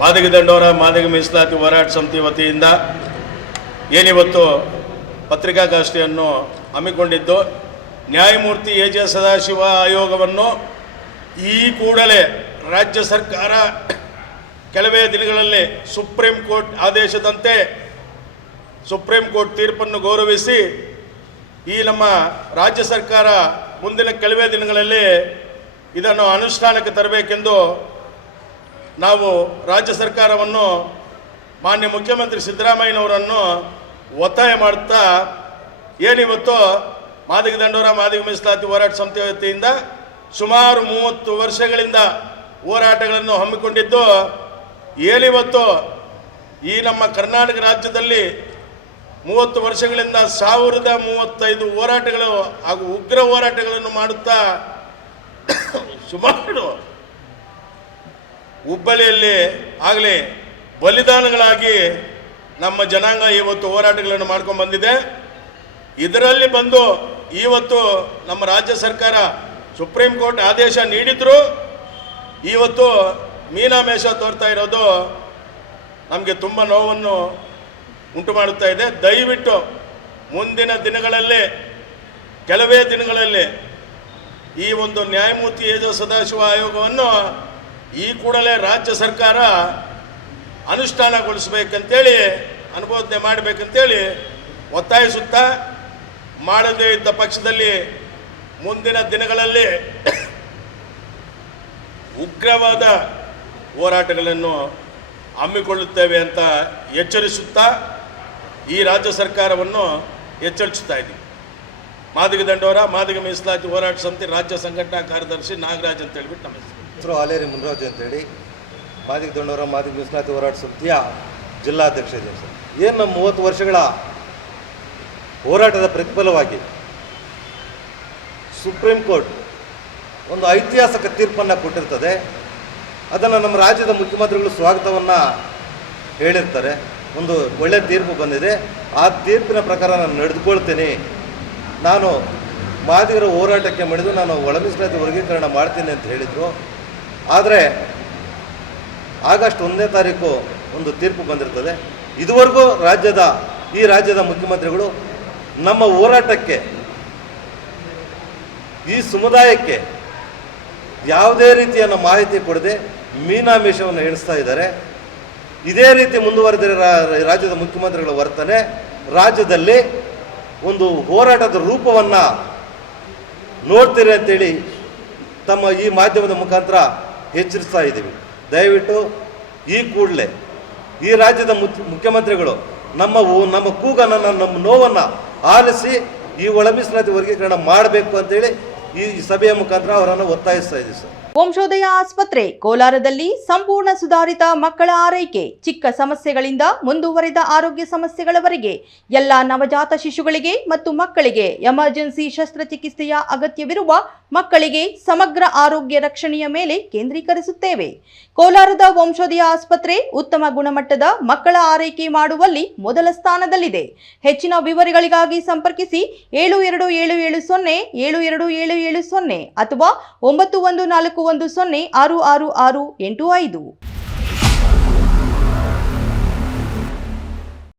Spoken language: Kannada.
ಮಾದಿಗ ದಂಡೋರ ಮಾದಿಗ ಮೀಸಲಾತಿ ಹೋರಾಟ ಸಮಿತಿ ವತಿಯಿಂದ ಏನಿವತ್ತು ಪತ್ರಿಕಾಗೋಷ್ಠಿಯನ್ನು ಹಮ್ಮಿಕೊಂಡಿದ್ದು, ನ್ಯಾಯಮೂರ್ತಿ ಎ.ಜೆ. ಸದಾಶಿವ ಆಯೋಗವನ್ನು ಈ ಕೂಡಲೇ ರಾಜ್ಯ ಸರ್ಕಾರ ಕೆಲವೇ ದಿನಗಳಲ್ಲಿ ಸುಪ್ರೀಂ ಕೋರ್ಟ್ ಆದೇಶದಂತೆ ಸುಪ್ರೀಂ ಕೋರ್ಟ್ ತೀರ್ಪನ್ನು ಗೌರವಿಸಿ ಈ ನಮ್ಮ ರಾಜ್ಯ ಸರ್ಕಾರ ಮುಂದಿನ ಕೆಲವೇ ದಿನಗಳಲ್ಲಿ ಇದನ್ನು ಅನುಷ್ಠಾನಕ್ಕೆ ತರಬೇಕೆಂದು ನಾವು ರಾಜ್ಯ ಸರ್ಕಾರವನ್ನು ಮಾನ್ಯ ಮುಖ್ಯಮಂತ್ರಿ ಸಿದ್ದರಾಮಯ್ಯನವರನ್ನು ಒತ್ತಾಯ ಮಾಡುತ್ತಾ ಏನಿವತ್ತು ಮಾದಿಗ ದಂಡೋರ ಮಾದಿಗ ಮೀಸಲಾತಿ ಹೋರಾಟ ಸಮಿತಿ ವತಿಯಿಂದ ಸುಮಾರು 30 ವರ್ಷಗಳಿಂದ ಹೋರಾಟಗಳನ್ನು ಹಮ್ಮಿಕೊಂಡಿದ್ದು, ಏನಿವತ್ತು ಈ ನಮ್ಮ ಕರ್ನಾಟಕ ರಾಜ್ಯದಲ್ಲಿ 30 ವರ್ಷಗಳಿಂದ 1035 ಹೋರಾಟಗಳು ಹಾಗೂ ಉಗ್ರ ಹೋರಾಟಗಳನ್ನು ಮಾಡುತ್ತಾ ಸುಮಾರು ಹುಬ್ಬಳ್ಳಿಯಲ್ಲಿ ಆಗಲಿ ಬಲಿದಾನಗಳಾಗಿ ನಮ್ಮ ಜನಾಂಗ ಇವತ್ತು ಹೋರಾಟಗಳನ್ನು ಮಾಡ್ಕೊಂಡು ಬಂದಿದೆ. ಇದರಲ್ಲಿ ಬಂದು ಇವತ್ತು ನಮ್ಮ ರಾಜ್ಯ ಸರ್ಕಾರ ಸುಪ್ರೀಂ ಕೋರ್ಟ್ ಆದೇಶ ನೀಡಿದ್ರು ಇವತ್ತು ಮೀನಾಮೇಷ ತೋರ್ತಾ ಇರೋದು ನಮಗೆ ತುಂಬ ನೋವನ್ನು ಉಂಟು ಮಾಡುತ್ತಾ ಇದೆ. ದಯವಿಟ್ಟು ಮುಂದಿನ ದಿನಗಳಲ್ಲಿ ಕೆಲವೇ ದಿನಗಳಲ್ಲಿ ಈ ಒಂದು ನ್ಯಾಯಮೂರ್ತಿ ಎ.ಜೆ. ಸದಾಶಿವ ಆಯೋಗವನ್ನು ಈ ಕೂಡಲೇ ರಾಜ್ಯ ಸರ್ಕಾರ ಅನುಷ್ಠಾನಗೊಳಿಸಬೇಕಂತೇಳಿ ಅನುಮೋದನೆ ಮಾಡಬೇಕಂತೇಳಿ ಒತ್ತಾಯಿಸುತ್ತಾ, ಮಾಡದೇ ಇದ್ದ ಪಕ್ಷದಲ್ಲಿ ಮುಂದಿನ ದಿನಗಳಲ್ಲಿ ಉಗ್ರವಾದ ಹೋರಾಟಗಳನ್ನು ಹಮ್ಮಿಕೊಳ್ಳುತ್ತೇವೆ ಅಂತ ಎಚ್ಚರಿಸುತ್ತಾ ಈ ರಾಜ್ಯ ಸರ್ಕಾರವನ್ನು ಎಚ್ಚರಿಸುತ್ತಾ ಇದ್ದೀವಿ. ಮಾದಿಗ ದಂಡೋರ ಮಾದಿಗ ಮೀಸಲಾತಿ ಹೋರಾಟ ಸಮಿತಿ ರಾಜ್ಯ ಸಂಘಟನಾ ಕಾರ್ಯದರ್ಶಿ ನಾಗರಾಜ್ ಅಂತ ಹೇಳ್ಬಿಟ್ಟು ನಮ್ಮ ಹೆಸರು ಆಲೇರಿ ಮುನ್ರಾಜು ಅಂತೇಳಿ ಮಾದಿಗ ದಂಡೋರ ಮಾದಿಗ ಮೀಸಲಾತಿ ಹೋರಾಟ ಸಮಿತಿಯ ಜಿಲ್ಲಾಧ್ಯಕ್ಷ ಇದೆ ಸರ್. ಏನು ನಮ್ಮ 30 ವರ್ಷಗಳ ಹೋರಾಟದ ಪ್ರತಿಫಲವಾಗಿ ಸುಪ್ರೀಂ ಕೋರ್ಟ್ ಒಂದು ಐತಿಹಾಸಿಕ ತೀರ್ಪನ್ನು ಕೊಟ್ಟಿರ್ತದೆ. ಅದನ್ನು ನಮ್ಮ ರಾಜ್ಯದ ಮುಖ್ಯಮಂತ್ರಿಗಳು ಸ್ವಾಗತವನ್ನು ಹೇಳಿರ್ತಾರೆ. ಒಂದು ಒಳ್ಳೆಯ ತೀರ್ಪು ಬಂದಿದೆ, ಆ ತೀರ್ಪಿನ ಪ್ರಕಾರ ನಾನು ನಡೆದುಕೊಳ್ತೇನೆ, ನಾನು ಮಾದಿಗರ ಹೋರಾಟಕ್ಕೆ ಮಣಿದು ನಾನು ಒಳ ಮೀಸಲಾತಿ ವರ್ಗೀಕರಣ ಮಾಡ್ತೀನಿ ಅಂತ ಹೇಳಿದರು. ಆದರೆ ಆಗಸ್ಟ್ 1ನೇ ತಾರೀಕು ಒಂದು ತೀರ್ಪು ಬಂದಿರ್ತದೆ. ಇದುವರೆಗೂ ಈ ರಾಜ್ಯದ ಮುಖ್ಯಮಂತ್ರಿಗಳು ನಮ್ಮ ಹೋರಾಟಕ್ಕೆ, ಈ ಸಮುದಾಯಕ್ಕೆ ಯಾವುದೇ ರೀತಿಯ ಮಾಹಿತಿ ಕೊಡದೆ ಮೀನಾಮೇಷವನ್ನು ಎಣಿಸ್ತಾ ಇದ್ದಾರೆ. ಇದೇ ರೀತಿ ಮುಂದುವರೆದರೆ ರಾಜ್ಯದ ಮುಖ್ಯಮಂತ್ರಿಗಳ ವರ್ತನೆ ರಾಜ್ಯದಲ್ಲಿ ಒಂದು ಹೋರಾಟದ ರೂಪವನ್ನು ನೋಡ್ತೀರಿ ಅಂತೇಳಿ ತಮ್ಮ ಈ ಮಾಧ್ಯಮದ ಮುಖಾಂತರ ಎಚ್ಚರಿಸ್ತಾ ಇದ್ದೀವಿ. ದಯವಿಟ್ಟು ಈ ಕೂಡಲೇ ಈ ರಾಜ್ಯದ ಮುಖ್ಯಮಂತ್ರಿಗಳು ನಮ್ಮ ಕೂಗನ್ನು, ನಮ್ಮ ನೋವನ್ನು ಆಲಿಸಿ ಈ ಒಳ ಮೀಸಲಾತಿ ವರ್ಗೀಕರಣ ಮಾಡಬೇಕು ಅಂತೇಳಿ ಈ ಸಭೆಯ ಮುಖಾಂತರ ಅವರನ್ನು ಒತ್ತಾಯಿಸ್ತಾ ಇದ್ದೀವಿ ಸರ್. ವಂಶೋದಯ ಆಸ್ಪತ್ರೆ ಕೋಲಾರದಲ್ಲಿ ಸಂಪೂರ್ಣ ಸುಧಾರಿತ ಮಕ್ಕಳ ಆರೈಕೆ, ಚಿಕ್ಕ ಸಮಸ್ಯೆಗಳಿಂದ ಮುಂದುವರಿದ ಆರೋಗ್ಯ ಸಮಸ್ಯೆಗಳವರೆಗೆ ಎಲ್ಲ ನವಜಾತ ಶಿಶುಗಳಿಗೆ ಮತ್ತು ಮಕ್ಕಳಿಗೆ ಎಮರ್ಜೆನ್ಸಿ ಶಸ್ತ್ರಚಿಕಿತ್ಸೆಯ ಅಗತ್ಯವಿರುವ ಮಕ್ಕಳಿಗೆ ಸಮಗ್ರ ಆರೋಗ್ಯ ರಕ್ಷಣೆಯ ಮೇಲೆ ಕೇಂದ್ರೀಕರಿಸುತ್ತೇವೆ. ಕೋಲಾರದ ವಂಶೋದಯ ಆಸ್ಪತ್ರೆ ಉತ್ತಮ ಗುಣಮಟ್ಟದ ಮಕ್ಕಳ ಆರೈಕೆ ಮಾಡುವಲ್ಲಿ ಮೊದಲ ಸ್ಥಾನದಲ್ಲಿದೆ. ಹೆಚ್ಚಿನ ವಿವರಗಳಿಗಾಗಿ ಸಂಪರ್ಕಿಸಿ 7277072770 ಅಥವಾ 9141066685.